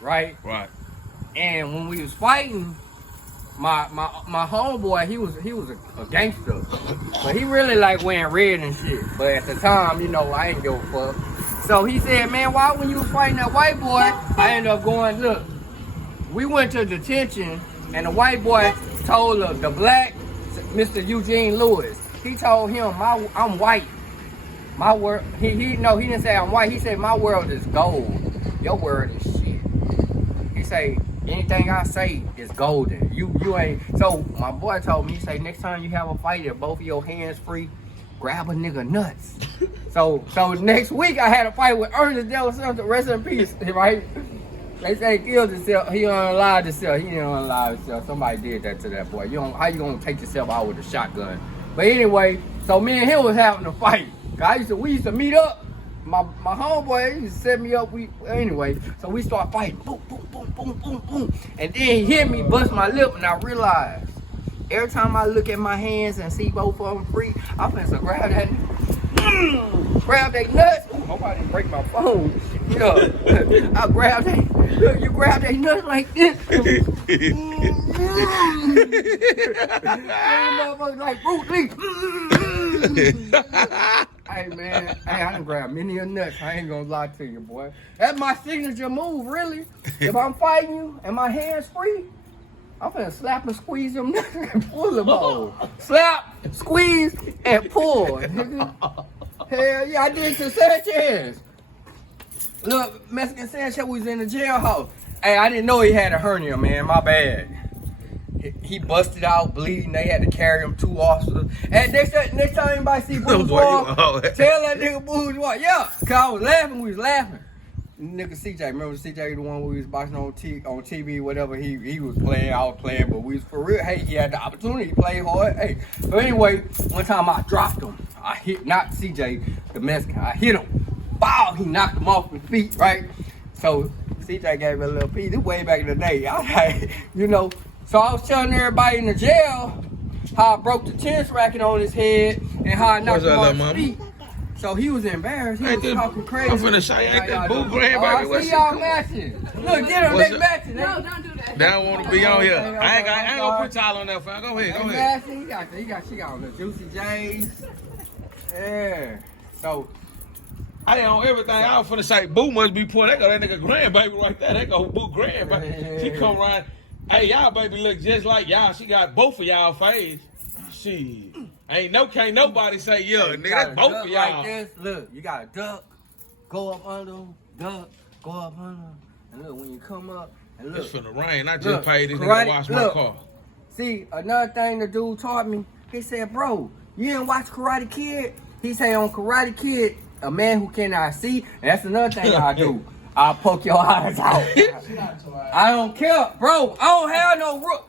right? Right. And when we was fighting, my homeboy, he was a gangster, but he really like wearing red and shit. But at the time, you know, I ain't give a fuck. So he said, man, why when you was fighting that white boy, I ended up going, look, we went to detention, and the white boy told the black, Mr. Eugene Lewis, he told him, I'm white. My world, he didn't say I'm white, he said my world is gold. Your world is shit. He say, anything I say is golden. You ain't. So my boy told me, he say, next time you have a fight and both of your hands free, grab a nigga nuts. So next week I had a fight with Ernest Della Santa, rest in peace, right? They say he killed himself. He unalived himself. He didn't unalive himself. Somebody did that to that boy. How you gonna take yourself out with a shotgun? But anyway, so me and him was having a fight. We used to meet up. My homeboy he used to set me up. Anyway, so we start fighting. Boom, boom, boom, boom, boom, boom. And then he hit me, bust my lip, and I realized every time I look at my hands and see both of them free, I'm finna grab that. Grab that nuts. Hope I didn't break my phone. Yeah, I grab that. Look, you grab that nuts like this. Motherfucker like Bruce Lee. Hey man, I done grabbed many a nuts. I ain't gonna lie to you, boy. That's my signature move, really. If I'm fighting you and my hands free, I'm finna slap and squeeze them nuts and pull them all. Slap, squeeze, and pull. Hell yeah, I did to Sanchez. Look, Mexican Sanchez was in the jailhouse. Hey, I didn't know he had a hernia, man. My bad. He busted out bleeding. They had to carry him 2 officers. And next time anybody see Bourgeois, tell that nigga Bourgeois. Yeah, cause I was laughing. We was laughing. Nigga CJ, remember CJ, the one we was boxing on TV, whatever. He was playing, I was playing, but we was for real. Hey, he had the opportunity to play hard. Hey, so anyway, one time I dropped him. I hit, not CJ, the Mexican. I hit him. Bow, he knocked him off his feet, right? So CJ gave me a little piece. This way back in the day. I was like, you know. So I was telling everybody in the jail how I broke the tennis racket on his head and how I knocked him off his feet. So he was embarrassed. He was talking crazy. I'm finna say, ain't that boo brand, baby? I see y'all matching. Look, get him, they matching. No, don't do that. They don't want to be on here. I ain't gonna put y'all on that, fam. Go ahead, go ahead. She got on the Juicy J's. Yeah. So I ain't on everything. I was finna say, Boo must be poor. That go that nigga grandbaby right there. That go Boo grandbaby. She come around. Hey, y'all baby look just like y'all. She got both of y'all face. Shit. Can't nobody say, yeah, nigga, that's both of y'all. Like this. Look, you gotta duck, go up under them, duck, go up under them. And look, when you come up, and look. It's finna rain. I just paid this nigga to wash my car. See, another thing the dude taught me, he said, bro, you didn't watch Karate Kid? He said on Karate Kid, a man who cannot see, and that's another thing I do. I'll poke your eyes out. I don't care, bro. I don't have no rook.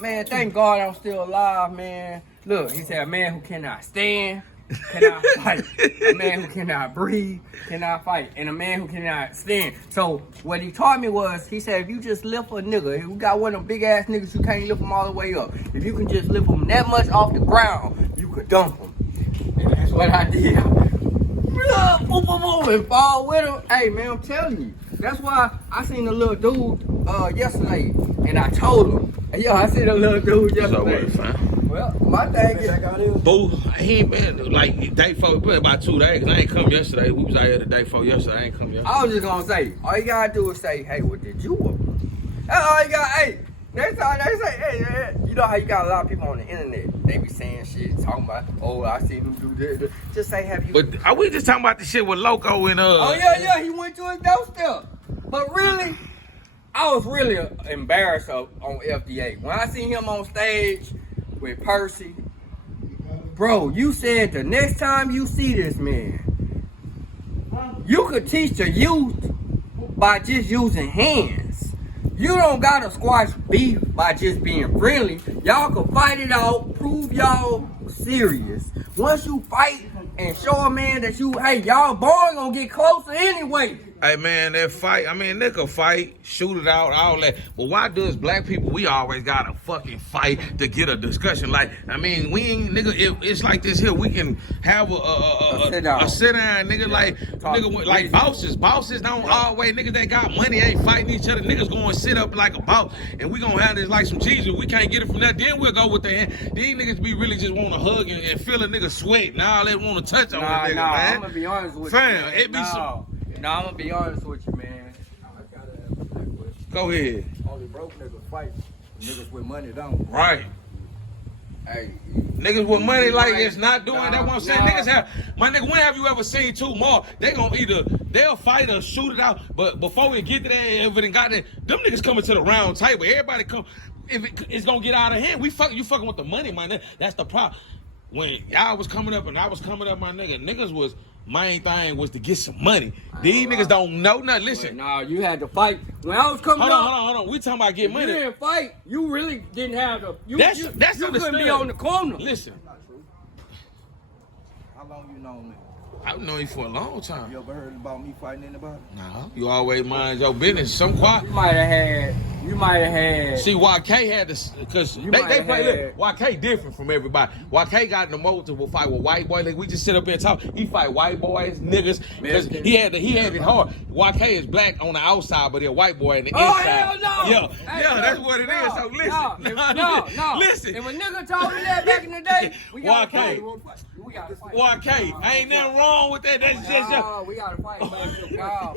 Man, thank God I'm still alive, man. Look, he said a man who cannot stand, cannot fight. A man who cannot breathe, cannot fight. And a man who cannot stand. So what he taught me was, he said if you just lift a nigga, if you got one of them big ass niggas, you can't lift them all the way up. If you can just lift them that much off the ground, you could dump them. And that's what I did. Boom, boom, boom, and fall with him. Hey, man, I'm telling you. That's why I seen a little dude yesterday, and I told him. Yeah, I seen a little dude yesterday. So what, fam? Well, my thing is, Boo, he ain't been like day 4, been about 2 days. Cause I ain't come yesterday. We was out here the day 4 yesterday. I ain't come yesterday. I was just gonna say, all you gotta do is say, hey, what did you want? That's all you got. Hey, next time they say, hey, you know how you got a lot of people on the internet. They be saying shit, talking about, oh, I seen them do this. Just say, have you? But are we just talking about the shit with Loco and Oh yeah, he went to his doorstep. But really, I was really embarrassed on FDA when I seen him on stage with Percy. Bro, you said the next time you see this man, you could teach the youth by just using hands. You don't gotta squash beef by just being friendly. Y'all can fight it out, prove y'all serious. Once you fight and show a man that hey, y'all boys gonna get closer anyway. Hey man, that fight, I mean, nigga fight, shoot it out, all that. But why does black people, we always gotta fucking fight to get a discussion? Like, I mean, we ain't, nigga, it's like this here. We can have a sit down, nigga, like, nigga, like bosses. Bosses don't always, niggas that got money ain't fighting each other. Niggas gonna sit up like a boss, and we gonna have this like some Jesus. We can't get it from that. Then we'll go with the hand. These niggas be really just wanna hug and feel a nigga sweat. And all they wanna touch on a nigga, man. I'm gonna be honest with Fam, you. it be some. Nah, I'm gonna be honest with you, man. Go ahead. Only broke niggas fight. Niggas with money don't. Right. Hey, Niggas with money like it's not doing Nah, that. What I'm saying, nah. niggas have my nigga. When have you ever seen two more? They gonna either they'll fight or shoot it out. But before we get to that, if it ain't got that, them niggas coming to the round table. Everybody come. If it's gonna get out of hand, you fucking with the money, my nigga. That's the problem. When y'all was coming up and I was coming up, my nigga, niggas was main thing was to get some money. These niggas don't know nothing. Listen. nah, you had to fight. When I was coming Hold up, on. We talking about getting you money. didn't fight. You really didn't have the. That's you couldn't understood. be on the corner. Listen, Not true. How long you know me? I've known you for a long time. You ever heard about me fighting anybody? Nah, you always mind your business. Some quiet. You might have had. See, YK had this because You they might have play. had- Look, YK different from everybody. YK got in the multiple fight with white boys. Like we just sit up here and talk. He fight white boys, niggas, because he had it hard. YK is black on the outside, but he a white boy in the Oh, inside. hell no! Yeah, Hey, yeah, look, that's what it is. So listen, No. listen. If a nigga told me that back in the day, we gotta YK. fight. We gotta fight. YK, ain't nothing wrong with that. That's just No, we gotta fight.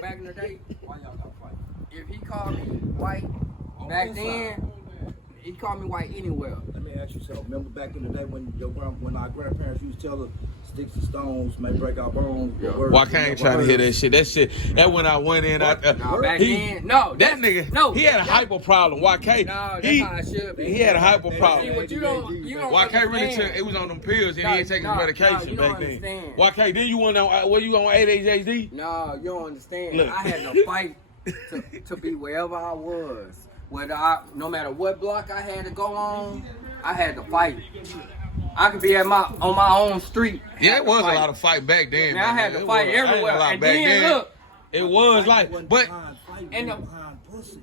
Back in the day, Why y'all not fighting? if he called me white back then, he called me white anywhere. Let me ask you something. Remember back in the day when our grandparents used to tell us sticks and stones may break our bones. Yeah. YK ain't trying to hear that shit. That when I went in, Nah, back he- then, no. That nigga, he had a hyper problem. YK, No, that's how it should be. he had a hyper See, problem. what you don't YK really understand. took, it was on them pills and No, he ain't taking no, his medication no, you don't back then. understand. YK, then you went on, were you on ADHD? No, you don't understand. Look. I had to fight to be wherever I was. No matter what block I had to go on, I had to fight. I could be on my own street. Yeah, it was a lot of fight back then. Man, I had to fight everywhere. And then look, It was like, but and the- behind pussy.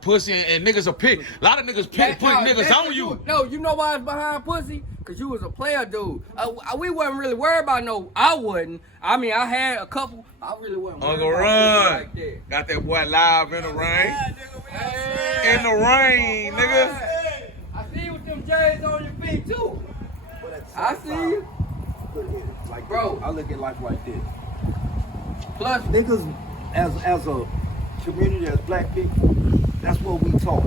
pussy and niggas are pick. A lot of niggas pick, put niggas on you. No, you know why I was behind pussy? Cause you was a player dude. We wasn't really worried about no. I wasn't. I mean, I had a couple. I really wasn't worried On the about run. pussy like that. Got that boy live in the rain. In the rain, nigga. I see you with them J's on your feet too. But at the I same see time, you. look at it. Like, Bro. I look at life like this. Plus, Niggas, as a community, as black people, that's what we taught.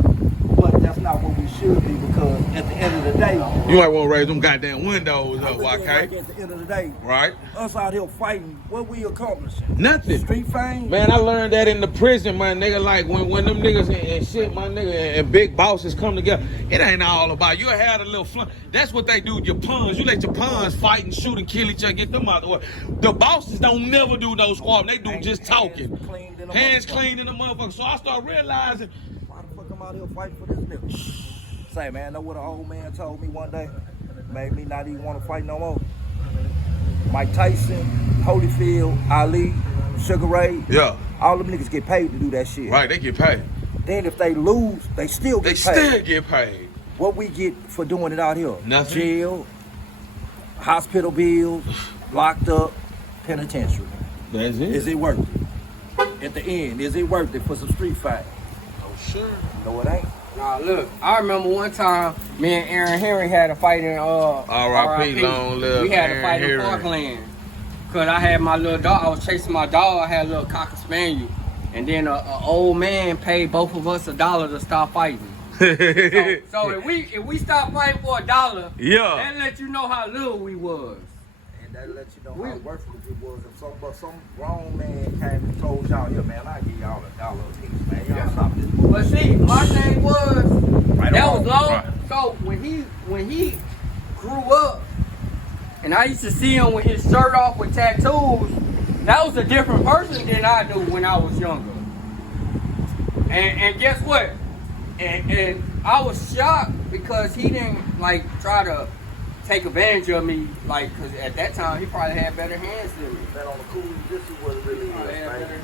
But that's not what we should be, because at the end of the day, You might want to raise them goddamn windows I up, look at it like YK. at the end of the day, Right? us out here fighting, what we accomplishing? Nothing. Street fame? Man, I learned that in the prison, my nigga. Like when them niggas and shit, my nigga, and big bosses come together, it ain't all about you. Had a little fun. That's what they do. Your pawns, you let your pawns fight and shoot and kill each other, get them out the way. The bosses don't never do no squabbling. They do just talking. Hands clean in the motherfucker. So I start realizing, Why the fuck I'm out here fighting for this nigga? Say, man, know what an old man told me one day? Made me not even want to fight no more. Mike Tyson, Holyfield, Ali, Sugar Ray. yeah, All them niggas get paid to do that shit. right. They get paid. Then if they lose, they still They get paid. still get paid. What we get for doing it out here? Nothing. Jail, hospital bills, locked up, penitentiary. That's it. Is it worth it? At the end, is it worth it for some street fight? Oh, sure. No, it ain't. nah, look. I remember one time me and Aaron Henry had a fight in R.I.P. long live We had a Aaron fight Henry. in Parkland. Cause I had my little dog. I was chasing my dog. I had a little cocker spaniel, and then a old man paid both of us $1 to stop fighting. So if we stop fighting for $1, Yeah. that let you know how little we was. And that lets you know how worthless it was. If some grown man came and told y'all, yeah, man, I give y'all $1 a piece, man. Y'all stop this bullshit. But see, my thing was Right that on. was long. Right. So when he grew up, and I used to see him with his shirt off with tattoos, that was a different person than I knew when I was younger. And guess what? And I was shocked because he didn't like try to take advantage of me, like, cause at that time he probably had better hands than me. Man, on the cool, this is what it really Probably is, had man. better hands.